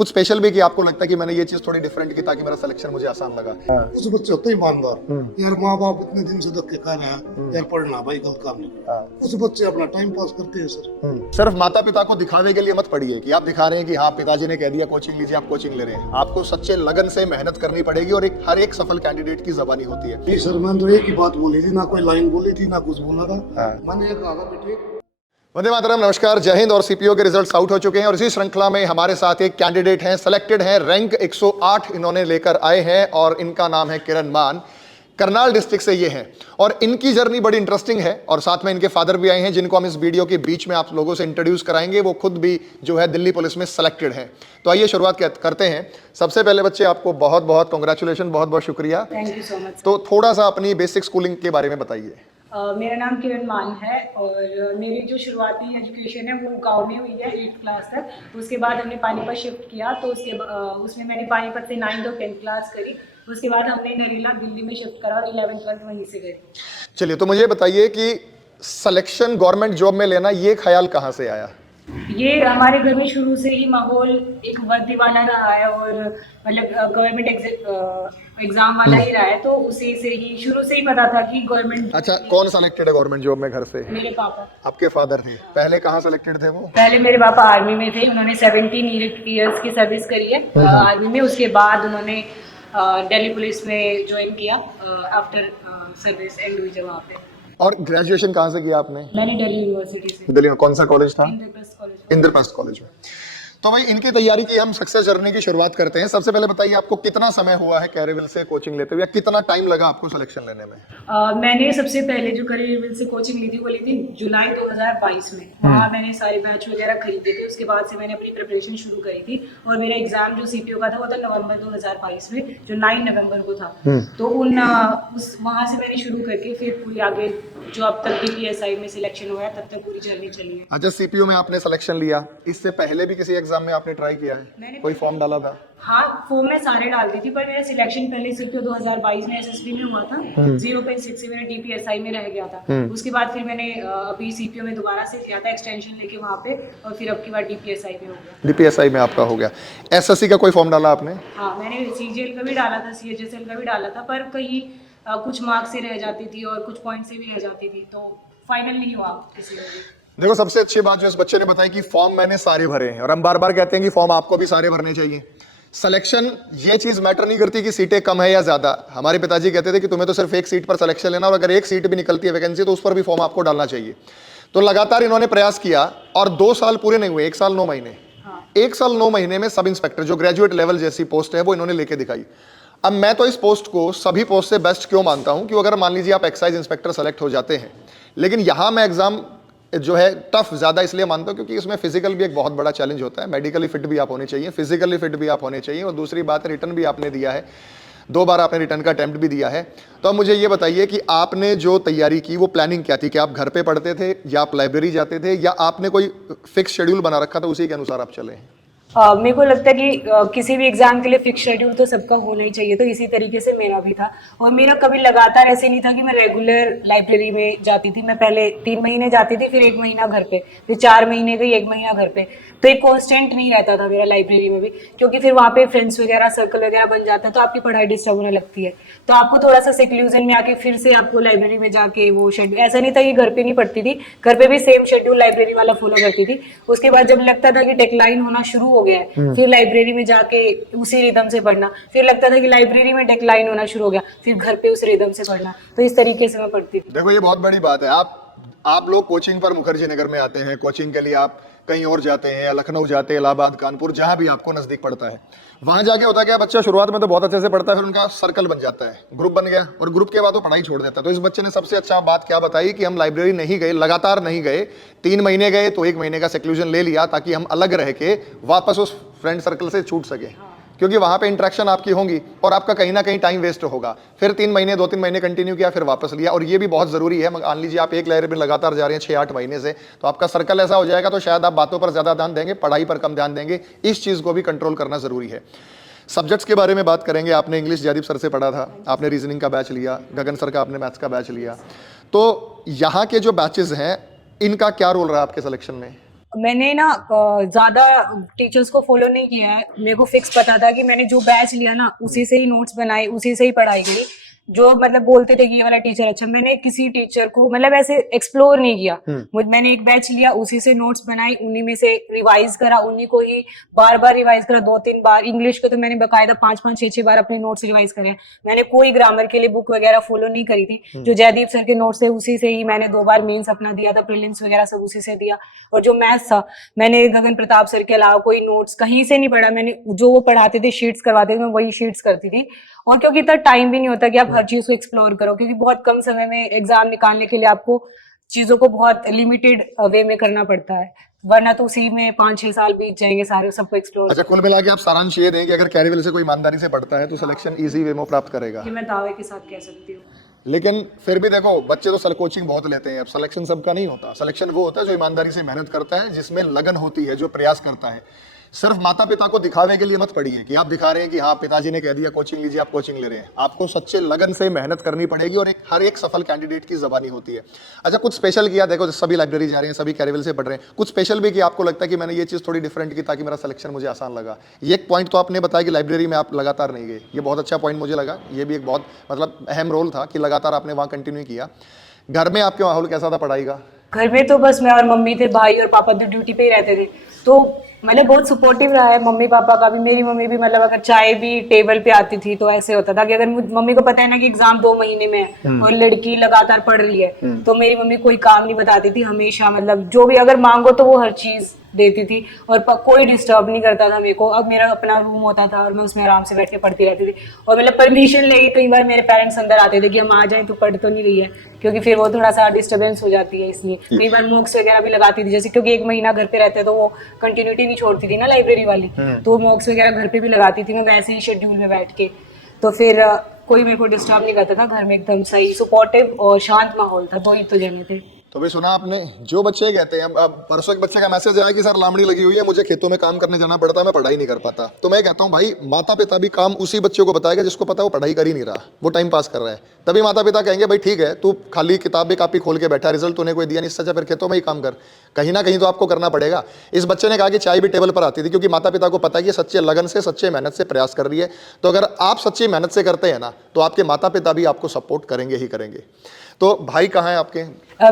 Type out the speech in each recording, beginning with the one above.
कुछ स्पेशल भी कि आपको लगता है कि मैंने ये चीज थोड़ी डिफरेंट की ताकि मेरा सिलेक्शन मुझे आसान लगा? कुछ बच्चे होते हैं ईमानदार, यार माँ बाप इतने दिन से धक्के खा रहे हैं, यार पढ़ना भाई गलत काम नहीं करना। कुछ बच्चे अपना टाइम पास करते हैं सर। सिर्फ माता पिता को दिखावे के लिए मत पढ़िए कि आप दिखा रहे हैं कि हाँ पिताजी ने कह दिया कोचिंग लीजिए, आप कोचिंग ले रहे हैं। आपको सच्चे लगन से मेहनत करनी पड़ेगी और हर एक सफल कैंडिडेट की जबानी होती है। जी सर, मैंने तो एक ही बात बोली थी, ना कोई लाइन बोली थी ना कुछ बोला था। मैंने ये कहा था बेटे वंदे मातरम, नमस्कार, जय हिंद। और सीपीओ के रिजल्ट्स आउट हो चुके हैं और इसी श्रृंखला में हमारे साथ एक कैंडिडेट हैं, सिलेक्टेड हैं, रैंक 108 इन्होंने लेकर आए हैं और इनका नाम है किरण मान। करनाल डिस्ट्रिक्ट से ये हैं और इनकी जर्नी बड़ी इंटरेस्टिंग है और साथ में इनके फादर भी आए हैं जिनको हम इस वीडियो के बीच में आप लोगों से इंट्रोड्यूस कराएंगे। वो खुद भी जो है दिल्ली पुलिस में सिलेक्टेड हैं। तो आइए शुरुआत करते हैं। सबसे पहले बच्चे आपको बहुत बहुत कॉन्ग्रेचुलेशन, बहुत बहुत शुक्रिया। Thank you so much. तो थोड़ा सा अपनी बेसिक स्कूलिंग के बारे में बताइए। मेरा नाम किरण मान है और मेरी जो शुरुआती एजुकेशन है वो गांव में हुई है 8th क्लास तक। उसके बाद हमने पानीपत शिफ्ट किया तो उसमें मैंने पानीपत से 9th और 10th क्लास करी। उसके बाद हमने नरेला दिल्ली में शिफ्ट करा और 11th 12th वहीं से गए। चलिए, तो मुझे बताइए कि सिलेक्शन गवर्नमेंट जॉब में लेना ये ख्याल कहाँ से आया? ये हमारे घर में शुरू से ही माहौल एक वर्दी वाला रहा है और मतलब गवर्नमेंट एग्जाम वाला ही रहा है, तो उसी से ही शुरू से ही पता था कि गवर्नमेंट। अच्छा, कौन सिलेक्टेड है गवर्नमेंट जॉब में घर से? मेरे पापा। आपके फादर थे? पहले कहाँ सिलेक्टेड थे वो? पहले मेरे पापा आर्मी में थे, उन्होंने 17 ईयर्स की सर्विस करी है आर्मी में। उसके बाद उन्होंने दिल्ली पुलिस में ज्वाइन किया आफ्टर सर्विस एंड हुई जब वहाँ पे। और ग्रेजुएशन कहाँ से किया आपने? मैंने दिल्ली यूनिवर्सिटी से। दिल्ली में कौन सा कॉलेज था? इंद्रप्रस्थ कॉलेज। इंद्रप्रस्थ कॉलेज में। तो भाई इनकी तैयारी की हम सक्सेस जर्नी की शुरुआत करते हैं। सबसे पहले बताइए आपको कितना समय हुआ है कैरियर से कोचिंग लेते हुए या कितना टाइम लगा आपको सिलेक्शन लेने में? मैंने सबसे पहले जो करियर से कोचिंग ली थी वो ली थी जुलाई 2022 में। वहाँ मैंने सारे बैच वगैरह खरीदे थे। उसके बाद से मैंने अपनी प्रिपरेशन शुरू करी थी और मेरा एग्जाम जो सीपीओ का था वो था नवंबर 2022 में, जो 9 नवंबर को था। तो वहाँ से मैंने शुरू करके फिर पूरी आगे जो अब तक DPSI में सिलेक्शन हुआ है तब तक पूरी जर्नी चली है। अच्छा, सीपीयू में आपने सिलेक्शन लिया, इससे पहले भी किसी एग्जाम में आपने ट्राई किया है? कोई फॉर्म डाला था? हाँ, फॉर्म मैं सारे डालती थी पर मेरा सिलेक्शन पहले सीपीओ 2022 में SSB में हुआ था। 0.6 से मेरा DPSI में रह गया था। उसके बाद फिर मैंने अभी सीपीओ में दोबारा से किया था एक्सटेंशन लेके वहाँ पे, और फिर अब की बार DPSI में हो गया। DPSI में आपका हो गया। SSC का कोई फॉर्म डाला आपने? हाँ, मैंने CGL का भी डाला था, CHSL का भी डाला था, पर कहीं कुछ मार्क्स से रह जाती थी और कुछ पॉइंट से भी रह जाती थी, तो फाइनल नहीं हुआ किसी में भी। देखो, सबसे अच्छी बात जो इस बच्चे ने बताई कि फॉर्म मैंने सारे भरे हैं और हम बार बार कहते हैं कि फॉर्म आपको भी सारे भरने चाहिए। सिलेक्शन ये चीज मैटर नहीं करती कि सीटें कम है या ज्यादा। हमारे पिताजी कहते थे कि तुम्हें तो सिर्फ एक सीट पर सिलेक्शन लेना और अगर एक सीट भी निकलती है वैकेंसी तो उस पर भी फॉर्म आपको डालना चाहिए। तो लगातार इन्होंने प्रयास किया और 2 साल पूरे नहीं हुए, 1 साल 9 महीने। 1 साल 9 महीने में सब इंस्पेक्टर जो ग्रेजुएट लेवल जैसी पोस्ट है वो इन्होंने लेके दिखाई। अब मैं तो इस पोस्ट को सभी पोस्ट से बेस्ट क्यों मानता हूं कि अगर मान लीजिए आप एक्साइज इंस्पेक्टर सेलेक्ट हो जाते हैं, लेकिन यहां मैं एग्जाम जो है टफ ज्यादा इसलिए मानता हूं क्योंकि इसमें फिजिकल भी एक बहुत बड़ा चैलेंज होता है। मेडिकली फिट भी आप होने चाहिए, फिजिकली फिट भी आप होने चाहिए और दूसरी बात रिटर्न भी आपने दिया है, 2 बार आपने रिटर्न का अटेम्प्ट भी दिया है। तो अब मुझे ये बताइए कि आपने जो तैयारी की वो प्लानिंग क्या थी? कि आप घर पे पढ़ते थे या आप लाइब्रेरी जाते थे या आपने कोई फिक्स शेड्यूल बना रखा था उसी के अनुसार आप चले? मेरे को लगता है कि किसी भी एग्जाम के लिए फिक्स शेड्यूल तो सबका होना ही चाहिए, तो इसी तरीके से मेरा भी था। और मेरा कभी लगातार ऐसे नहीं था कि मैं रेगुलर लाइब्रेरी में जाती थी। मैं पहले 3 महीने जाती थी, फिर 1 महीना घर पे, फिर 4 महीने गई, 1 महीना घर पे। तो एक कॉन्स्टेंट नहीं रहता था मेरा लाइब्रेरी में भी, क्योंकि फिर वहाँ पे फ्रेंड्स वगैरह सर्कल वगैरह बन जाता है तो आपकी पढ़ाई डिस्टर्ब होने लगती है। तो आपको थोड़ा सा सिक्लूजन में आके फिर से आपको लाइब्रेरी में जाके वो शेड्यूल, ऐसा नहीं था कि घर पे नहीं पढ़ती थी, घर पे भी सेम शेड्यूल लाइब्रेरी वाला फॉलो करती थी। उसके बाद जब लगता था कि डेडलाइन होना शुरू हो गया है, फिर लाइब्रेरी में जाके उसी रिदम से पढ़ना। फिर लगता था कि लाइब्रेरी में डेडलाइन होना शुरू हो गया, फिर घर पे उस रिदम से पढ़ना। तो इस तरीके से मैं पढ़ती थी। देखो, ये बहुत बड़ी बात है। आप लोग कोचिंग पर मुखर्जी नगर में आते हैं, कोचिंग के लिए आप कहीं और जाते हैं या लखनऊ जाते हैं, इलाहाबाद, कानपुर, जहां भी आपको नजदीक पड़ता है। वहां जाके होता क्या, बच्चा शुरुआत में तो बहुत अच्छे से पढ़ता है, फिर उनका सर्कल बन जाता है, ग्रुप बन गया और ग्रुप के बाद वो पढ़ाई छोड़ देता है। तो इस बच्चे ने सबसे अच्छा बात क्या बताई कि हम लाइब्रेरी नहीं गए, लगातार नहीं गए, 3 महीने गए तो 1 महीने का सेक्लूजन ले लिया ताकि हम अलग रह के वापस उस फ्रेंड सर्कल से छूट सके, क्योंकि वहां पे इंटरेक्शन आपकी होंगी और आपका कहीं ना कहीं टाइम वेस्ट होगा। फिर 3 महीने 2-3 महीने कंटिन्यू किया, फिर वापस लिया। और ये भी बहुत जरूरी है। मान लीजिए आप एक लाइब्रेरी में लगातार जा रहे हैं 6-8 महीने से, तो आपका सर्कल ऐसा हो जाएगा तो शायद आप बातों पर ज्यादा ध्यान देंगे, पढ़ाई पर कम ध्यान देंगे। इस चीज को भी कंट्रोल करना जरूरी है। सब्जेक्ट्स के बारे में बात करेंगे। आपने इंग्लिश जयदीप सर से पढ़ा था, आपने रीजनिंग का बैच लिया, गगन सर का आपने मैथ्स का बैच लिया। तो यहाँ के जो बैचेस हैं इनका क्या रोल रहा आपके सिलेक्शन में? मैंने ना ज्यादा टीचर्स को फॉलो नहीं किया है। मेरे को फिक्स पता था कि मैंने जो बैच लिया ना उसी से ही नोट्स बनाए, उसी से ही पढ़ाई करी। जो मतलब बोलते थे कि ये वाला टीचर अच्छा, मैंने किसी टीचर को मतलब ऐसे एक्सप्लोर नहीं किया। मैंने एक बैच लिया, उसी से नोट्स बनाई, उन्हीं में से रिवाइज करा, उन्हीं को ही बार बार रिवाइज करा, 2-3 बार। इंग्लिश के तो मैंने बकायदा 5-5, 6-6 बार अपने नोट्स रिवाइज करे। मैंने कोई ग्रामर के लिए बुक वगैरह फॉलो नहीं करी थी। जो जयदीप सर के नोट्स थे उसी से ही मैंने 2 बार मेंस अपना दिया था, प्रीलिम्स वगैरह सब उसी से दिया। और जो मैथ्स था, मैंने गगन प्रताप सर के अलावा कोई नोट्स कहीं से नहीं पढ़ा। मैंने जो वो पढ़ाते थे, शीट्स करवाते थे, मैं वही शीट्स करती थी। और क्योंकि इतना टाइम भी नहीं होता कि आप हर चीज को एक्सप्लोर करो, क्योंकि बहुत कम समय में एग्जाम निकालने के लिए आपको चीजों को बहुत लिमिटेड वे में करना पड़ता है, वरना तो उसी में 5-6 साल बीत जाएंगे सारे सबको एक्सप्लोर। अच्छा, कुल मिला के आप सारांश ये दें कि अगर कैरीवेल से कोई ईमानदारी से पढ़ता है तो सिलेक्शन इजी वे में प्राप्त करेगा। कि मैं दावे के साथ कह सकती हूँ। लेकिन फिर भी देखो, बच्चे तो कोचिंग बहुत लेते हैं। अब सिलेक्शन सबका नहीं होता। सिलेक्शन वो होता है जो ईमानदारी से मेहनत करता है, जिसमें लगन होती है, जो प्रयास करता है। सिर्फ माता पिता को दिखावे के लिए मत पढ़िए कि आप दिखा रहे हैं कि हाँ पिताजी ने कह दिया कोचिंग लीजिए, आप कोचिंग ले रहे हैं। आपको सच्चे लगन से मेहनत करनी पड़ेगी और हर एक सफल कैंडिडेट की ज़बानी होती है। अच्छा, कुछ स्पेशल किया? देखो सभी लाइब्रेरी जा रहे हैं, सभी कैरीवेल से पढ़ रहे हैं, कुछ स्पेशल भी किया आपको लगता है कि मैंने ये चीज़ थोड़ी डिफरेंट की ताकि मेरा सिलेक्शन मुझे आसान लगा? ये एक पॉइंट तो आपने बताया कि लाइब्रेरी में आप लगातार नहीं गए, ये बहुत अच्छा पॉइंट मुझे लगा। ये भी एक बहुत मतलब अहम रोल था कि लगातार आपने वहाँ कंटिन्यू किया। घर में आपके माहौल कैसा था पढ़ाई का? घर में तो बस मैं और मम्मी थे, भाई और पापा तो ड्यूटी पे ही रहते थे, तो मतलब बहुत सपोर्टिव रहा है मम्मी पापा का भी। मेरी मम्मी भी मतलब अगर चाय भी टेबल पे आती थी तो ऐसे होता था कि अगर मम्मी को पता है ना कि एग्जाम 2 महीने में है और लड़की लगातार पढ़ रही है, तो मेरी मम्मी कोई काम नहीं बताती थी हमेशा। मतलब जो भी अगर मांगो तो वो हर चीज देती थी और कोई डिस्टर्ब नहीं करता था मेरे को। अब मेरा अपना रूम होता था और मैं उसमें आराम से बैठ के पढ़ती रहती थी। और मतलब परमिशन लेके कई बार मेरे पेरेंट्स अंदर आते थे कि हम आ जाएं, तो पढ़ तो नहीं रही है, क्योंकि फिर वो थोड़ा सा डिस्टर्बेंस हो जाती है, इसलिए कई बार मॉक्स वगैरह भी लगाती थी। जैसे क्योंकि 1 महीना घर पे रहते तो वो कंटिन्यूटी नहीं छोड़ती थी ना लाइब्रेरी वाली, तो मॉक्स वगैरह घर पे भी लगाती थी मैं वैसे ही शेड्यूल में बैठ के। तो फिर कोई मेरे को डिस्टर्ब नहीं करता था। घर में एकदम सही सपोर्टिव और शांत माहौल था, 2 ही तो जने थे। तो भी सुना आपने, जो बच्चे कहते हैं, अब परसों एक बच्चे का मैसेज आया कि सर लामड़ी लगी हुई है, मुझे खेतों में काम करने जाना पड़ता है, मैं पढ़ाई नहीं कर पाता। तो मैं कहता हूँ भाई, माता पिता भी काम उसी बच्चे को बताएगा जिसको पता है वो पढ़ाई कर ही नहीं रहा, वो टाइम पास कर रहा है। तभी माता पिता कहेंगे भाई ठीक है, तू खाली किताबें कापी खोल के बैठा, रिजल्ट तूने कोई दिया नहीं, इससे अच्छा फिर खेतों में ही काम कर। कहीं ना कहीं तो आपको करना पड़ेगा। इस बच्चे ने कहा कि चाय भी टेबल पर आती थी, क्योंकि माता पिता को पता है कि सच्चे लगन से, सच्चे मेहनत से प्रयास कर रही है। तो अगर आप सच्ची मेहनत से करते हैं ना, तो आपके माता पिता भी आपको सपोर्ट करेंगे ही करेंगे। तो भाई कहाँ हैं आपके?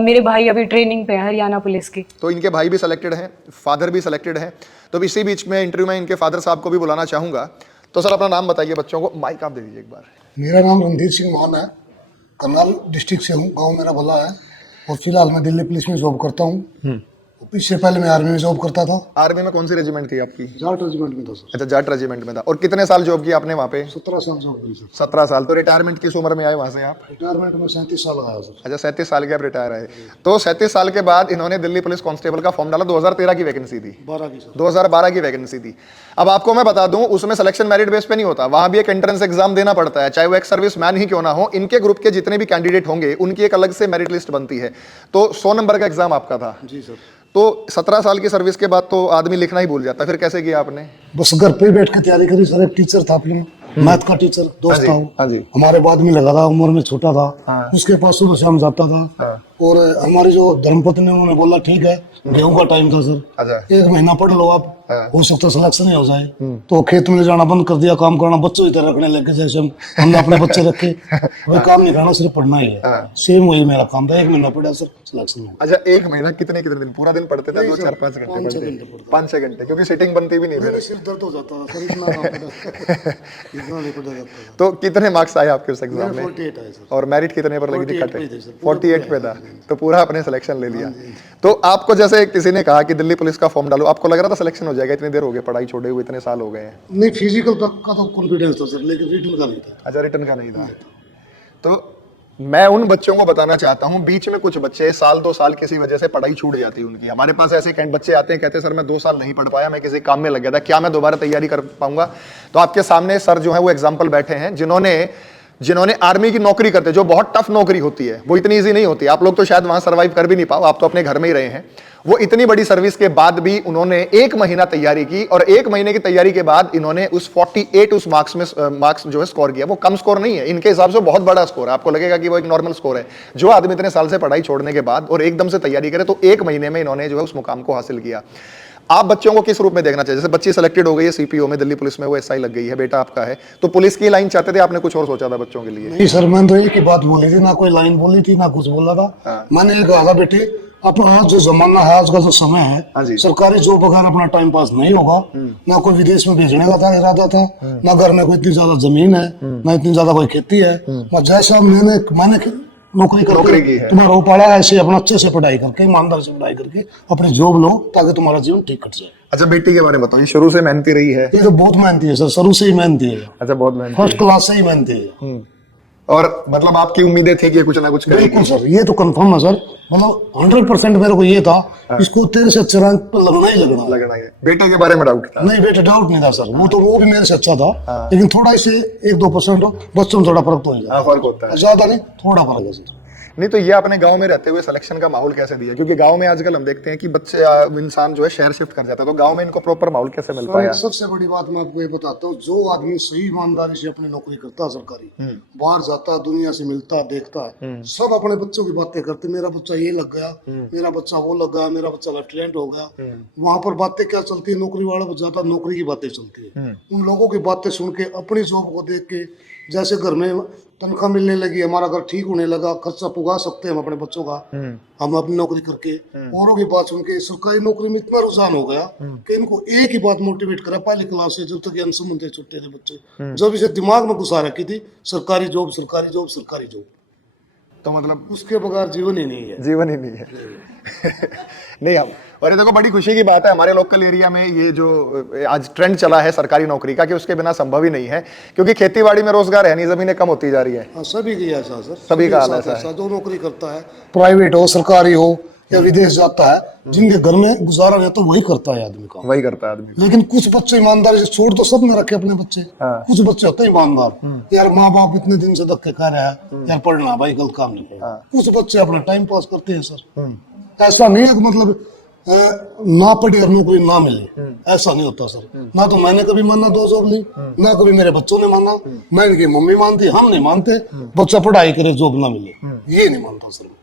मेरे भाई अभी ट्रेनिंग पे है हरियाणा पुलिस की। तो इनके भाई भी सिलेक्टेड हैं, फादर भी सिलेक्टेड हैं। तो इसी बीच में इंटरव्यू में इनके फादर साहब को भी बुलाना चाहूँगा। तो सर अपना नाम बताइए बच्चों को, माइक आप दे दीजिए एक बार। मेरा नाम रणधीर सिंह मान है, करनाल डिस्ट्रिक्ट से हूँ, गांव मेरा भला है। और फिलहाल मैं दिल्ली पुलिस में जॉब करता हूँ। इससे पहले मैं आर्मी में जॉब करता था। आर्मी में कौन सी रेजिमेंट थी आपकी? जाट रेजिमेंट में था सर। अच्छा, जाट रेजिमेंट में था। और कितने साल जॉब किया आपने वहाँ पे? 17 साल जॉब करी सर। 17 साल। तो रिटायरमेंट किस उम्र में आए वहाँ से आप? रिटायरमेंट में 37 साल आया सर। अच्छा, 37 साल के आप रिटायर आए। तो 37 साल के बाद इन्होंने दिल्ली पुलिस कांस्टेबल का फॉर्म डाला। 2013 की वैकेंसी थी। 2012 की वैकेंसी थी। अब आपको मैं बता दूं, उसमें सिलेक्शन मेरिट बेस पे नहीं होता, वहां भी एक एंट्रेंस एग्जाम देना पड़ता है, चाहे वो एक्स सर्विस मैन ही क्यों ना हो। इनके ग्रुप के जितने भी कैंडिडेट होंगे उनकी एक अलग से मेरिट लिस्ट बनती है। तो 100 नंबर का एग्जाम आपका था। जी सर। तो 17 साल की सर्विस के बाद तो आदमी लिखना ही भूल जाता। फिर कैसे किया आपने? बस घर पे ही बैठ के तैयारी करी सर। एक टीचर था अपने मैथ का टीचर, दोस्त था वो। हाँ जी। हमारे बाद में लगा था, उम्र में छोटा था। उसके पास सुबह शाम जाता था। और हमारी जो धर्मपत्नी ने उन्होंने बोला ठीक है, गेहूं का टाइम था सर, अच्छा। 1 महीना पढ़ लो आप, हो सकता है सिलेक्शन ही हो जाए। तो खेत में जाना बंद कर दिया, काम करना बच्चों की तरह रखने लग गए। जैसे हमने अपने बच्चे रखे, वही काम नहीं करना, सिर्फ पढ़ना ही है। सेम वही मेरा काम था। 1 महीना पढ़ा सर, सिलेक्शन हो। अच्छा, 1 महीना कितने दिन? पूरा दिन पढ़ते थे? 2, 4, 5 घंटे पढ़ते? 5-6 घंटे, क्योंकि सिटिंग बनती भी नहीं फिर। सिर दर्द हो जाता था सर, इतना इतना नहीं पढ़ा जाता था। तो कितने मार्क्स आए आपके उस एग्जाम में? 48 आए सर। और मेरिट कितने पर लगी थी? 48 पे थे सर। 48 पे था। तो पूरा आपने सिलेक्शन ले लिया। तो आपको जैसे किसी ने कहा कि दिल्ली पुलिस का फॉर्म डालो, आपको लग रहा था सिलेक्शन हो जाएगा? इतनी देर हो गई पढ़ाई छोड़े हुए, इतने साल हो गए हैं। नहीं, फिजिकल तक का तो कॉन्फिडेंस था सर, लेकिन रिटन का नहीं था। अच्छा, रिटर्न का नहीं था। तो मैं उन बच्चों को बताना चाहता हूं, बीच में कुछ बच्चे 1-2 साल किसी वजह से पढ़ाई छूट जाती है उनकी। हमारे पास ऐसे बच्चे आते हैं, कहते हैं सर मैं 2 साल नहीं पढ़ पाया, मैं किसी काम में लग गया था, क्या मैं दोबारा तैयारी कर पाऊंगा? तो आपके सामने सर जो है वो एग्जाम्पल बैठे हैं, जिन्होंने जिन्होंने आर्मी की नौकरी करते, जो बहुत टफ नौकरी होती है, वो इतनी इजी नहीं होती। आप लोग तो शायद वहां सर्वाइव कर भी नहीं पाओ, आप तो अपने घर में ही रहे हैं। वो इतनी बड़ी सर्विस के बाद भी उन्होंने 1 महीना तैयारी की, और 1 महीने की तैयारी के बाद इन्होंने उस 48 उस मार्क्स जो है स्कोर किया। वो कम स्कोर नहीं है, इनके हिसाब से बहुत बड़ा स्कोर है। आपको लगेगा कि वो एक नॉर्मल स्कोर है। जो आदमी इतने साल से पढ़ाई छोड़ने के बाद और एकदम से तैयारी करे, तो 1 महीने में इन्होंने जो है उस मुकाम को हासिल किया। आप बच्चों को किस रूप में देखना चाहिए? जैसे बच्ची सेलेक्टेड हो गई है सीपीओ में, दिल्ली पुलिस में, वो एसआई लग गई है, बेटा आपका है, तो पुलिस की लाइन चाहते थे, आपने कुछ और सोचा था बच्चों के लिए? नहीं सर, मैंने तो एक ही बात बोली थी, ना कोई लाइन बोली थी, ना कुछ बोला था। मैंने ये कहा था बेटे, अपना आज जो जमाना है, आज का जो समय हाँ जी। है, सरकारी जॉब बगैर अपना टाइम पास नहीं होगा। ना कोई विदेश में भेजने का था इरादा था, ना घर में कोई इतनी ज्यादा जमीन है, ना इतनी ज्यादा कोई खेती है। ना जैसा मैंने नौकरी की है। तुम्हारा हो पड़ा, ऐसे अपना अच्छे से पढ़ाई करके, ईमानदारी से पढ़ाई करके अपनी जॉब लो, ताकि तुम्हारा जीवन ठीक कट जाए। अच्छा, बेटी के बारे में बताओ, ये शुरू से मेहनती रही है? ये तो बहुत मेहनती है सर, शुरू से ही मेहनती है। अच्छा, बहुत मेहनती फर्स्ट क्लास से ही मेहनती है। और मतलब आपकी उम्मीदें थी कि कुछ ना कुछ करेगी? बिल्कुल सर, ये तो कंफर्म है सर। मतलब 100% मेरे को ये था, इसको 13 से 4 अंक पर लगना ही लगना है। बेटे के बारे में डाउट था? नहीं बेटे, डाउट नहीं था सर। वो भी मेरे से अच्छा था, लेकिन थोड़ा इसे 1-2% बच्चों में थोड़ा फर्क तो ही फर्क होता है, ज्यादा नहीं, थोड़ा फर्क है सर। नहीं तो ये अपने गांव में रहते हुए सिलेक्शन का माहौल कैसे दिया? क्योंकि गांव में आजकल हम देखते हैं कि बच्चे इंसान जो है शहर शिफ्ट कर जाता है, तो गांव में इनको प्रॉपर माहौल कैसे मिल पाया? सबसे बड़ी बात मैं आपको ये बताता हूँ, जो आदमी सही ईमानदारी से अपनी नौकरी करता है सरकारी, बाहर जाता है, दुनिया से मिलता है, देखता है, सब अपने बच्चों की बातें करते, मेरा बच्चा ये लग गया, मेरा बच्चा वो लग गया, मेरा बच्चा लेफ्टिनेंट हो गया। वहां पर बातें क्या चलती है? नौकरी वाला जाता, नौकरी की बातें चलती है। उन लोगों की बातें सुन के, अपनी जॉब को देख के, जैसे घर में तनख्वाह मिलने लगी, हमारा घर ठीक होने लगा, खर्चा पुगा सकते हैं हम अपने बच्चों का, हम अपनी नौकरी करके। औरों की बात सुन के सरकारी नौकरी में इतना रुझान हो गया कि इनको एक ही बात मोटिवेट करा पहली क्लास से, जब तक ये अनसुमन थे, छोटे थे बच्चे, जब इसे दिमाग में घुसा रखी थी सरकारी जॉब, सरकारी जॉब, सरकारी जॉब। तो मतलब उसके बगैर जीवन ही नहीं है, जीवन ही नहीं है। नहीं, हम और ये देखो बड़ी खुशी की बात है, हमारे लोकल एरिया में ये जो आज ट्रेंड चला है सरकारी नौकरी का, कि उसके बिना संभव ही नहीं है, क्योंकि खेतीबाड़ी में रोजगार है नहीं, जमीनें कम होती जा रही है। हाँ, सभी की ऐसा सर, सभी का हाल ऐसा है। जो नौकरी करता है, प्राइवेट हो, सरकारी हो, या विदेश जाता है, जिनके घर में गुजारा रहता तो वही करता है आदमी का, वही करता है आदमी। लेकिन कुछ बच्चे ईमानदारी से, छोड़ तो सब न रखे अपने बच्चे, कुछ बच्चे होते हैं ईमानदार, यार माँ बाप इतने दिन से धक्के खा रहा है, यार पढ़ना भाई, गलत काम नहीं है। कुछ बच्चे अपना टाइम पास करते हैं सर। ऐसा नहीं है कि मतलब ना पढ़े और नौकरी ना मिले, ऐसा नहीं होता सर। ना तो मैंने कभी माना 2 जॉब ली, ना कभी मेरे बच्चों ने माना, मैं इनकी मम्मी मानती, हम नहीं मानते बच्चा पढ़ाई करे जॉब ना मिले, ये नहीं मानता सर।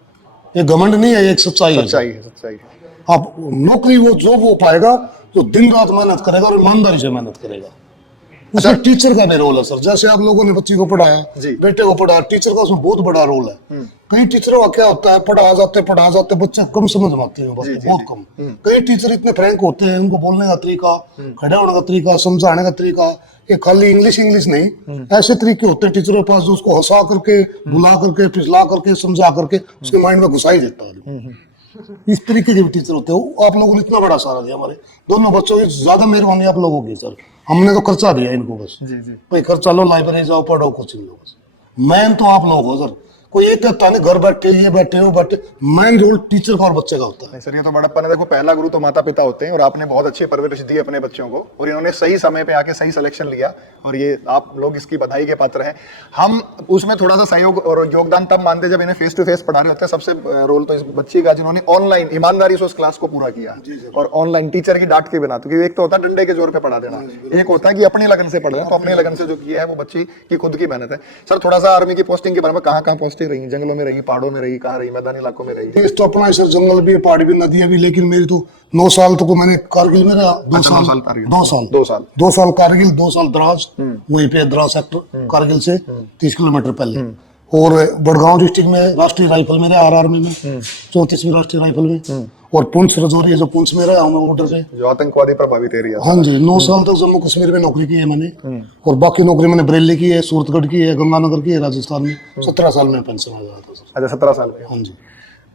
ये घमंड नहीं है, ये एक सच्चाई है। सच्चाई है। आप नौकरी वो जॉब वो पाएगा जो दिन रात मेहनत करेगा और ईमानदारी से मेहनत करेगा। उसमें टीचर का भी रोल है सर। जैसे आप लोगों ने बच्ची को पढ़ाया, बेटे को पढ़ाया, टीचर का उसमें बहुत बड़ा रोल है। कई टीचरों का क्या होता है, पढ़ा जाते बच्चे कम समझ में आते हैं, बहुत कम। कई टीचर इतने फ्रैंक होते हैं, उनको बोलने का तरीका, खड़े होने का तरीका, समझाने का तरीका, ये खाली इंग्लिश नहीं, ऐसे तरीके होते हैं टीचरों के पास जो उसको हंसा करके, बुला करके, पिछला करके, समझा करके उसके माइंड में घुसा ही देता है। इस तरीके के भी टीचर होते हैं। आप लोगों ने इतना बड़ा सहारा दिया, हमारे दोनों बच्चों की ज्यादा मेहरबानी आप लोगों की सर। हमने तो खर्चा दिया इनको, बस भाई खर्चा लो, लाइब्रेरी जाओ, पढ़ो, कोचिंग लो, बस। मैन तो आप लोग हो सर। कोई एक कहता नहीं घर बैठे, ये बैठे, वो बैठे, मैन रोल टीचर का और बच्चे का होता है। सर ये तो बड़प्पन है। देखो पहला गुरु तो माता पिता होते हैं, और आपने बहुत अच्छी परवरिश दी अपने बच्चों को, और इन्होंने सही समय पे आके सही सिलेक्शन लिया, और ये आप लोग इसकी बधाई के पात्र हैं। हम उसमें थोड़ा सा सहयोग और योगदान तब मानते जब इन्हें फेस टू फेस पढ़ा रहे होते हैं। सबसे रोल तो इस बच्ची का, जिन्होंने ऑनलाइन ईमानदारी से उस क्लास को पूरा किया, और ऑनलाइन टीचर की डांट के बिना। तो एक तो होता है डंडे के जोर पे पढ़ा देना, एक होता है कि अपनी लगन से पढ़ रहे हैं। तो अपनी लगन से जो किया है वो बच्ची की खुद की मेहनत है। सर थोड़ा सा आर्मी की पोस्टिंग के बारे में, कहाँ पोस्टिंग रही, जंगलों में रही, पहाड़ों में रही, कहाँ रही, मैदानी इलाकों में रही? देश तो अपना है सर, जंगल भी, पहाड़ भी, नदियां भी, लेकिन मेरी तो 9 साल तो मैंने कारगिल में रहा। 2 साल कारगिल, 2 साल द्रास, वहीं पे द्रास सेक्टर, कारगिल से 30 किलोमीटर पहले। और बड़गांव डिस्ट्रिक्ट में राष्ट्रीय राइफल में रहा, आर्मी में 34वीं राष्ट्रीय राइफल में। और पुंछ रजौरी, जो पुंछ में रहा हूँ बॉर्डर पे, जो आतंकवादी प्रभावित एरिया। हाँ जी, 9 साल तक जम्मू कश्मीर में नौकरी की है मैंने, और बाकी नौकरी मैंने बरेली की है, सूरतगढ़ की है, गंगानगर की है, राजस्थान में। 17 साल में पेंशन आ गया था सर। अच्छा 17 साल में। हाँ जी।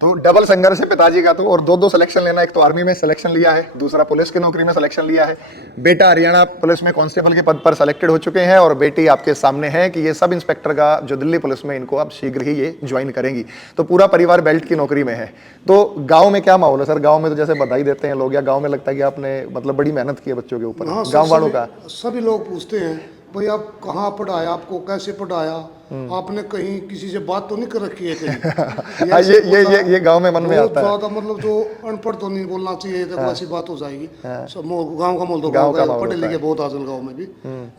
तो डबल संघर्ष है पिताजी का तो, और 2 सिलेक्शन लेना, एक तो आर्मी में सिलेक्शन लिया है, दूसरा पुलिस की नौकरी में सिलेक्शन लिया है। बेटा हरियाणा पुलिस में कांस्टेबल के पद पर सिलेक्टेड हो चुके हैं, और बेटी आपके सामने है कि ये सब इंस्पेक्टर का जो दिल्ली पुलिस में, इनको अब शीघ्र ही ये ज्वाइन करेंगी। तो पूरा परिवार बेल्ट की नौकरी में है। तो गाँव में क्या माहौल है सर? गाँव में तो जैसे बधाई देते हैं लोग, या गाँव में लगता है कि आपने मतलब बड़ी मेहनत की है बच्चों के ऊपर, गाँव वालों का? सभी लोग पूछते हैं भाई आप कहाँ पढ़ाया, आपको कैसे पढ़ाया, आपने कहीं किसी से बात तो नहीं कर रखी है कहीं? हाँ, ये गांव में मन में बहुत आता है। ज्यादा मतलब जो अनपढ़ तो नहीं बोलना चाहिए, तो ऐसी बात हो जाएगी। सब गांव का माहौल तो गाँव का माहौल पढ़े होता लिखे बहुत आजकल गांव में भी,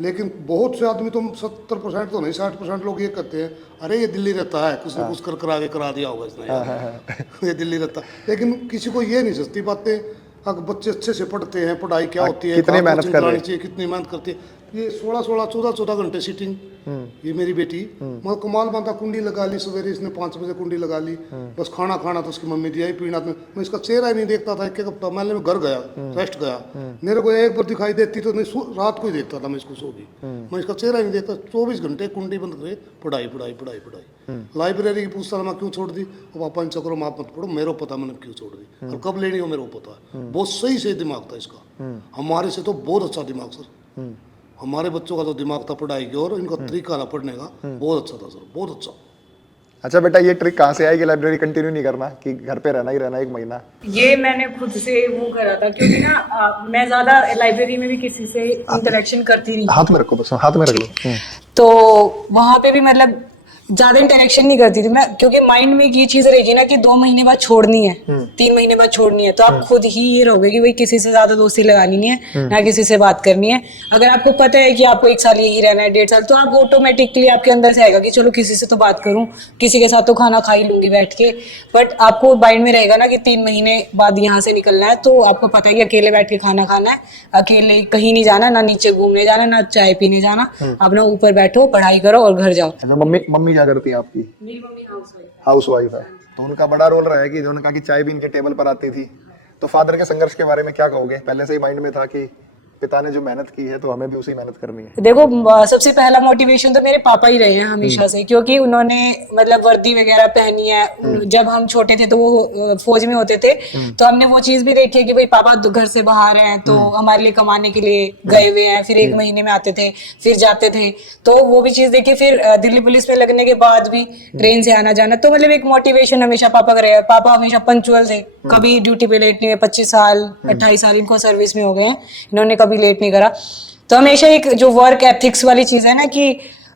लेकिन बहुत से आदमी तो 70% तो नहीं 60% लोग ये कहते हैं अरे ये दिल्ली रहता है, कुछ न कुछ कर करा के करा दिया होगा इसने यार। ये दिल्ली रहता है। लेकिन किसी को ये नहीं सस्ती बातें, अगर बच्चे अच्छे से पढ़ते हैं, पढ़ाई क्या होती है, कितनी कहाँ मेहनत कोचिंग कर रहे करानी हैं। चाहिए, कितनी मेहनत करती है। ये 14 घंटे सीटिंग, ये मेरी बेटी मतलब कमाल बांधा, कुंडी लगा ली सवेरे, इसने 5 बजे कुंडी लगा ली, बस खाना खाना तो उसकी मम्मी दिया ही, पीना तो मैं इसका चेहरा ही नहीं देखता था। एक हफ्ता मैंने घर गया, रेस्ट गया, मेरे को एक बार दिखाई देती तो नहीं, रात को ही देखता था मैं इसको, सो भी मैं इसका चेहरा ही नहीं देखता। 24 घंटे कुंडी बंद करे, पढ़ाई पढ़ाई पढ़ाई पढ़ाई। लाइब्रेरी की पूछता था मैं क्यों छोड़ दी, और पापा इन चक्करों में आप मत पढ़ो, मेरे को पता मैंने क्यों छोड़ दी और कब लेनी हो मेरे को पता है। बहुत सही से दिमाग था इसका, हमारे से तो बहुत अच्छा दिमाग सर। हमारे बच्चों का जो दिमाग था पढ़ाई की और इनका तरीका था पढ़ने का, बहुत अच्छा था सर, बहुत अच्छा। अच्छा बेटा, ये ट्रिक कहाँ से आई कि लाइब्रेरी कंटिन्यू नहीं करना, कि घर पे रहना ही रहना 1 महीना? ये मैंने खुद से वो करा था, क्योंकि ना मैं ज्यादा लाइब्रेरी में भी किसी से इंटरेक्शन करती नहीं, हाथ में रखो, बस हाथ में रख लो। तो वहां पे भी मतलब ज्यादा इंटरेक्शन नहीं करती थी मैं, क्योंकि माइंड में ये चीज रहेगी ना कि 2 महीने बाद छोड़नी है, 3 महीने बाद छोड़नी है, तो आप खुद ही ये रहोगे कि भाई किसी से ज्यादा दोस्ती लगानी नहीं है, ना किसी से बात करनी है। अगर आपको पता है कि आपको 1 साल यही रहना है, 1.5 साल, तो आप ऑटोमेटिकली आपके अंदर से आएगा कि चलो किसी से तो बात करूं, किसी के साथ तो खाना खा ही लूंगी बैठ के। बट आपको माइंड में रहेगा ना कि 3 महीने बाद यहाँ से निकलना है, तो आपको पता है कि अकेले बैठ के खाना खाना है, अकेले कहीं नहीं जाना, ना नीचे घूमने जाना, ना चाय पीने जाना, अपना ऊपर बैठो, पढ़ाई करो और घर जाओ। अच्छा, मम्मी क्या करती है आपकी? मेरी मम्मी हाउस वाइफ है, तो उनका बड़ा रोल रहा है कि उन्होंने कहा कि चाय भी इनके टेबल पर आती थी। तो फादर के संघर्ष के बारे में क्या कहोगे? पहले से ही माइंड में था कि पिता ने जो मेहनत की है तो हमें भी उसी मेहनत करनी है? देखो, सबसे पहला मोटिवेशन तो मेरे पापा ही रहे हैं हमेशा से, क्योंकि उन्होंने मतलब वर्दी वगैरह पहनी है। जब हम छोटे थे तो वो फौज में होते थे, तो हमने वो चीज भी देखी है कि भाई पापा घर से बाहर हैं, तो हमारे लिए कमाने के लिए गए हुए हैं, फिर 1 महीने में आते थे, फिर जाते थे, तो वो भी चीज देखी। फिर दिल्ली पुलिस में लगने के बाद भी ट्रेन से आना जाना, तो मतलब एक मोटिवेशन हमेशा पापा का रहा। पापा हमेशा पंक्चुअल थे, कभी ड्यूटी पे लेट नहीं हुए। 25 साल 28 साल इनको सर्विस में हो गए हैं, इन्होंने कभी लेट नहीं करा। तो हमेशा एक जो वर्क एथिक्स वाली चीज है ना कि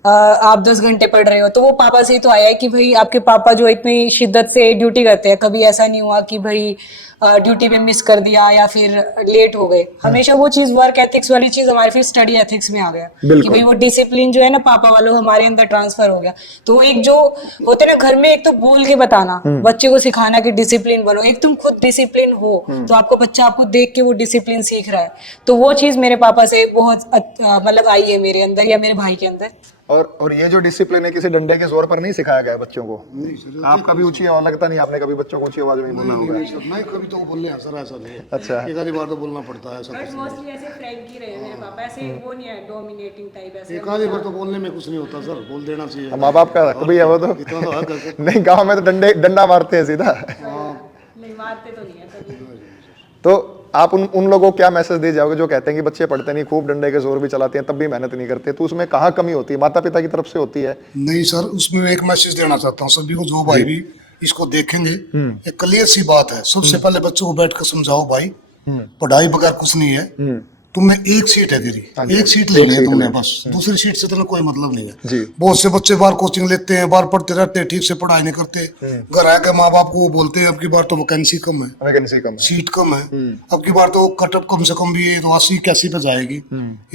आप 10 घंटे पढ़ रहे हो, तो वो पापा से ही तो आया है कि भाई आपके पापा जो इतनी शिद्दत से ड्यूटी करते हैं, कभी ऐसा नहीं हुआ कि भाई ड्यूटी पे मिस कर दिया या फिर लेट हो गए। हमेशा वो चीज वर्क एथिक्स वाली चीज हमारे फिर स्टडी एथिक्स में आ गया कि भाई वो डिसिप्लिन जो है ना पापा वालों हमारे अंदर ट्रांसफर हो गया। तो एक जो होते ना घर में, एक तो बोल के बताना, बच्चे को सिखाना कि डिसिप्लिन बनो, एक तुम खुद डिसिप्लिन हो तो आपको बच्चा आपको देख के वो डिसिप्लिन सीख रहा है। तो वो चीज मेरे पापा से बहुत मतलब आई है मेरे अंदर या मेरे भाई के अंदर। और ये जो डिसिप्लिन है किसी डंडे के जोर पर नहीं सिखाया गया बच्चों को? आप कभी ऊंची आवाज, लगता नहीं आपने कभी बच्चों को ऊंची आवाज में बोलना होगा? नहीं कभी तो बोलने हैं सर, ऐसा नहीं है। अच्छा, एक आधी बार तो बोलना पड़ता है ऐसा कुछ नहीं। मोस्टली ऐसे फ्रैंकी रहे मेरे पापा, ऐसे वो नहीं है डोमिनेटिंग टाइप ऐसे। एक आधी बार तो बोलने में कुछ नहीं होता सर, बोल देना चाहिए। माँ बाप का हक भी है वो तो। इतना तो हक है सर। नहीं, गाँव में तो डंडा मारते हैं सीधा। नहीं मारते तो नहीं है कभी। तो आप उन लोगों को क्या मैसेज दे जाओगे जो कहते हैं कि बच्चे पढ़ते नहीं, खूब डंडे के जोर भी चलाते हैं, तब भी मेहनत नहीं करते? तो उसमें कहाँ कमी होती है? माता पिता की तरफ से होती है? नहीं सर, उसमें एक मैसेज देना चाहता हूँ सभी को, जो भाई भी इसको देखेंगे। एक क्लियर सी बात है, सबसे पहले बच्चों को बैठ कर समझाओ भाई पढ़ाई बगैर कुछ नहीं है। तुम्हें एक सीट है तेरी, एक सीट लेनी है तुमने, बस दूसरी सीट से तुम्हें कोई मतलब नहीं है। बहुत से बच्चे बाहर कोचिंग लेते हैं, बाहर पढ़ते रहते हैं, ठीक से पढ़ाई नहीं करते, घर आके माँ बाप को बोलते हैं अब की बार तो वैकेंसी कम है, वैकेंसी कम है, सीट कम है, अब की बार तो कटअप कम से कम भी ये तो 80-81 पे जाएगी,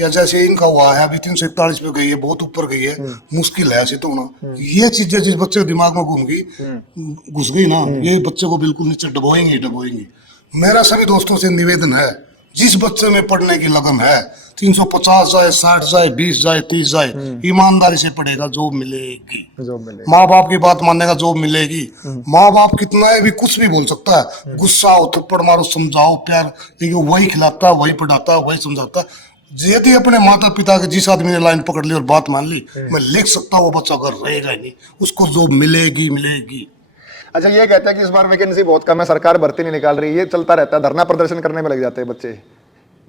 या जैसे इनका हुआ है अभी 341 पे गई है, बहुत ऊपर गई है, मुश्किल है ऐसे तो होना। ये चीजें जिस बच्चे के दिमाग में घुस गई ना, ये बच्चे को बिल्कुल नीचे डबोएंगी। मेरा सभी दोस्तों से निवेदन है, जिस बच्चे में पढ़ने की लगन है, 350 जाए, 60 जाए, 20 जाए, 30 जाए, ईमानदारी से पढ़ेगा, जॉब मिलेगी। माँ बाप की बात मानेगा, जॉब मिलेगी। माँ बाप कितना भी कुछ भी बोल सकता है, गुस्सा हो, थप्पड़ मारो, समझाओ, प्यार, लेकिन वही खिलाता, वही पढ़ाता, वही समझाता। यदि अपने माता पिता के जिस आदमी ने लाइन पकड़ ली और बात मान ली, मैं लिख सकता हूँ वो बच्चा घर रहेगा ही नहीं, उसको जॉब मिलेगी। अच्छा, ये कहते हैं कि इस बार वैकेंसी बहुत कम है, सरकार भर्ती नहीं निकाल रही, ये चलता रहता है, धरना प्रदर्शन करने में लग जाते हैं बच्चे।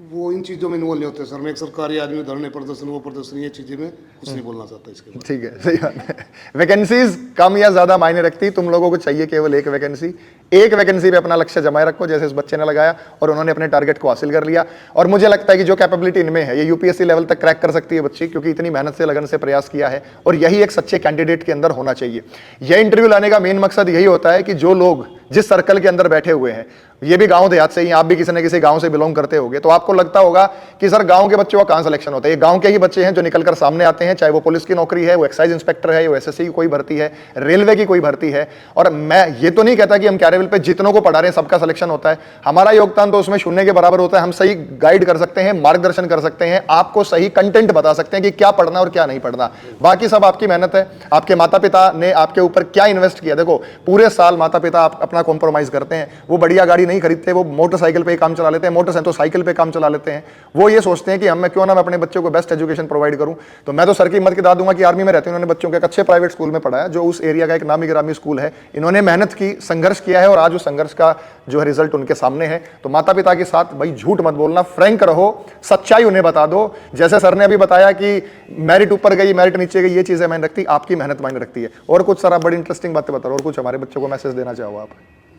वो इन चीज़ों में इन्वॉल्व नहीं होते सर। मैं एक सरकारी आदमी, धरने प्रदर्शन, वो प्रदर्शन, ये चीज़ें में कुछ नहीं बोलना चाहता इसके बारे ठीक है, सही बात है। वैकेंसीज कम या ज्यादा मायने रखती, तुम लोगों को चाहिए केवल एक वैकेंसी। एक वैकेंसी पे अपना लक्ष्य जमाए रखो, जैसे इस बच्चे ने लगाया और उन्होंने अपने टारगेट को हासिल कर लिया। और मुझे लगता है कि जो कैपेबिलिटी इनमें है, ये यूपीएससी लेवल तक क्रैक कर सकती है बच्ची, क्योंकि इतनी मेहनत से, लगन से प्रयास किया है। और यही एक सच्चे कैंडिडेट के अंदर होना चाहिए। यह इंटरव्यू लाने का मेन मकसद यही होता है कि जो लोग जिस सर्कल के अंदर बैठे हुए हैं, ये भी गांव देहात से ही, आप भी किसी न किसी गांव से बिलोंग करते होंगे, तो आपको लगता होगा कि सर गांव के बच्चों का कहां सिलेक्शन होता है। ये गांव के ही बच्चे हैं जो निकलकर सामने आते हैं, चाहे वो पुलिस की नौकरी है, वो एक्साइज इंस्पेक्टर है, वो एसएससी की कोई भर्ती है, रेलवे की कोई भर्ती है। और मैं ये तो नहीं कहता कि हम कैरेबिल पे जितनों को पढ़ा रहे हैं सबका सिलेक्शन होता है, हमारा योगदान तो उसमें शून्य के बराबर होता है। हम सही गाइड कर सकते हैं, मार्गदर्शन कर सकते हैं, आपको सही कंटेंट बता सकते हैं कि क्या पढ़ना और क्या नहीं पढ़ना। बाकी सब आपकी मेहनत है। आपके माता पिता ने आपके ऊपर क्या इन्वेस्ट किया। देखो, पूरे साल माता पिता अपना कॉम्प्रोमाइज करते हैं। वो बढ़िया गाड़ी नहीं खरीदते, वो मोटरसाइकिल पे काम चला लेते हैं, मोटरसाइकिल पे काम चला लेते हैं। वो ये सोचते हैं कि मैं क्यों ना मैं अपने बच्चों को बेस्ट एजुकेशन प्रोवाइड करूं। तो मैं तो सर की हिम्मत गिरा दूंगा कि आर्मी में रहते हैं, उन्होंने बच्चों को एक अच्छे प्राइवेट स्कूल में पढ़ाया, जो उस एरिया का एक नामी गिरामी स्कूल है। इन्होंने मेहनत की, संघर्ष किया है, और आज उस संघर्ष का जो है रिजल्ट उनके सामने है। तो माता पिता के साथ भाई झूठ मत बोलना, फ्रैंक रहो, सच्चाई उन्हें बता दो। जैसे सर ने अभी बताया कि मेरिट ऊपर गई, मेरिट नीचे गई, ये चीजें मायने रखती, आपकी मेहनत मायने रखती है। और कुछ सर आप बड़ी इंटरेस्टिंग बातें बता रहे हो, और कुछ हमारे बच्चों को मैसेज देना चाहो आप?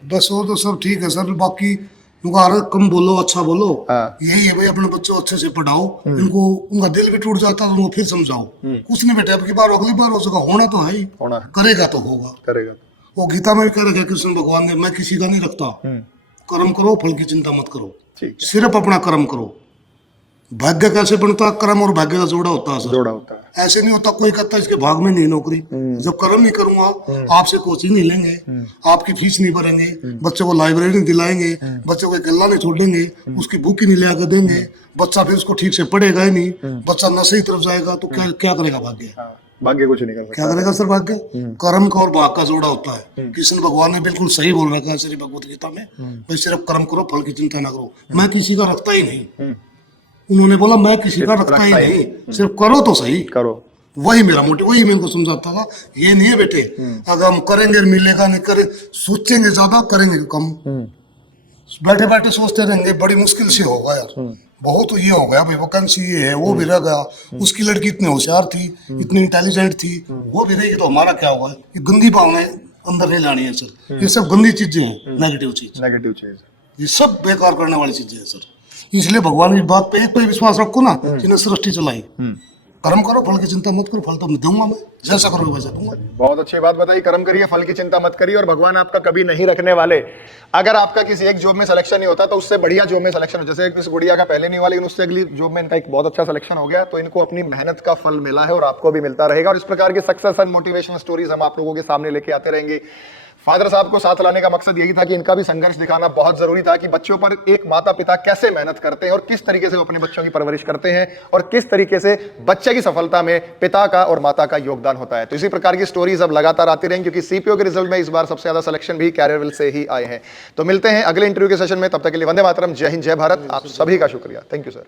बस वो तो सब ठीक है सर। बाकी उनका कम बोलो, अच्छा बोलो, यही है भाई। अपने बच्चों को अच्छे से पढ़ाओ, इनको उनका दिल भी टूट जाता है तो उनको फिर समझाओ। कुछ नहीं बेटा, अगली बार हो सका, होना तो है ही, होना करेगा तो होगा, करेगा। वो गीता में भी कह रखा है कृष्ण भगवान ने, मैं किसी का नहीं रखता, कर्म करो, फल की चिंता मत करो, सिर्फ अपना कर्म करो। भाग्य कैसे बनता है? कर्म और भाग्य का जोड़ा होता है सर, जोड़ा होता है। ऐसे नहीं होता कोई कहता इसके भाग में नहीं नौकरी। जब कर्म नहीं करूंगा, आपसे कोचिंग नहीं लेंगे, आपकी फीस नहीं भरेंगे, बच्चों को लाइब्रेरी नहीं दिलाएंगे, बच्चों को गल्ला नहीं छोड़ेंगे, उसकी बुक ही नहीं ले देंगे, बच्चा फिर उसको ठीक से पढ़ेगा ही नहीं, बच्चा नशे की तरफ जाएगा, तो क्या करेगा भाग्य? भाग्य कुछ नहीं कर सकता। क्या करेगा सर भाग्य? कर्म का और भाग का जोड़ा होता है। कृष्ण भगवान ने बिल्कुल सही बोल रखा है श्री भगवत गीता में, भाई सिर्फ कर्म करो, फल की चिंता ना करो। मैं किसी का रखता ही नहीं, उन्होंने बोला मैं किसी का रखता ही नहीं, सिर्फ करो तो सही करो। वही मेरा मोटिव, वही मैं इनको समझाता था। ये नहीं है बेटे, अगर हम करेंगे मिलेगा, नहीं करे, सोचेंगे ज्यादा, करेंगे कम, बैठे बैठे सोचते रहेंगे, बड़ी मुश्किल से होगा यार। बहुत ये हो गया भाई, वैकेंसी ये है, वो भी रह गया, उसकी लड़की इतनी होशियार थी, इतनी इंटेलिजेंट थी, वो भी रहेगी, तो हमारा क्या होगा? ये गंदी भावनाएं अंदर नहीं लानी है सर। ये सब गंदी चीजें हैं, नेगेटिव चीज, ये सब बेकार करने वाली चीजें हैं सर। इसलिए भगवान की बात पे एक पे विश्वास रखो ना, जिन्हें सृष्टि चलाई। कर्म करो, फल की चिंता मत करो, फल तो मैं दूंगा, मैं जैसा करोगे वैसा दूंगा। बहुत अच्छी बात बताई, कर्म करिए, फल की चिंता मत करिए, और भगवान आपका कभी नहीं रखने वाले। अगर आपका किसी एक जॉब में सिलेक्शन नहीं होता तो उससे बढ़िया जॉब में सिलेक्शन हो। जैसे इस गुड़िया का पहले नहीं हुआ, लेकिन उससे अगली जॉब में इनका एक बहुत अच्छा सिलेक्शन हो गया। तो इनको अपनी मेहनत का फल मिला है, और आपको भी मिलता रहेगा। और इस प्रकार की सक्सेस एंड मोटिवेशनल स्टोरीज हम आप लोगों के सामने लेके आते रहेंगे। फादर साहब को साथ लाने का मकसद यही था कि इनका भी संघर्ष दिखाना बहुत जरूरी था, कि बच्चों पर एक माता पिता कैसे मेहनत करते हैं, और किस तरीके से वो अपने बच्चों की परवरिश करते हैं, और किस तरीके से बच्चे की सफलता में पिता का और माता का योगदान होता है। तो इसी प्रकार की स्टोरीज अब लगातार आती रहेंगी, क्योंकि सीपीओ के रिजल्ट में इस बार सबसे ज्यादा सिलेक्शन भी कैरियरविल से ही आए हैं। तो मिलते हैं अगले इंटरव्यू के सेशन में, तब तक के लिए वंदे मातरम, जय हिंद, जय भारत। आप सभी का शुक्रिया, थैंक यू सर।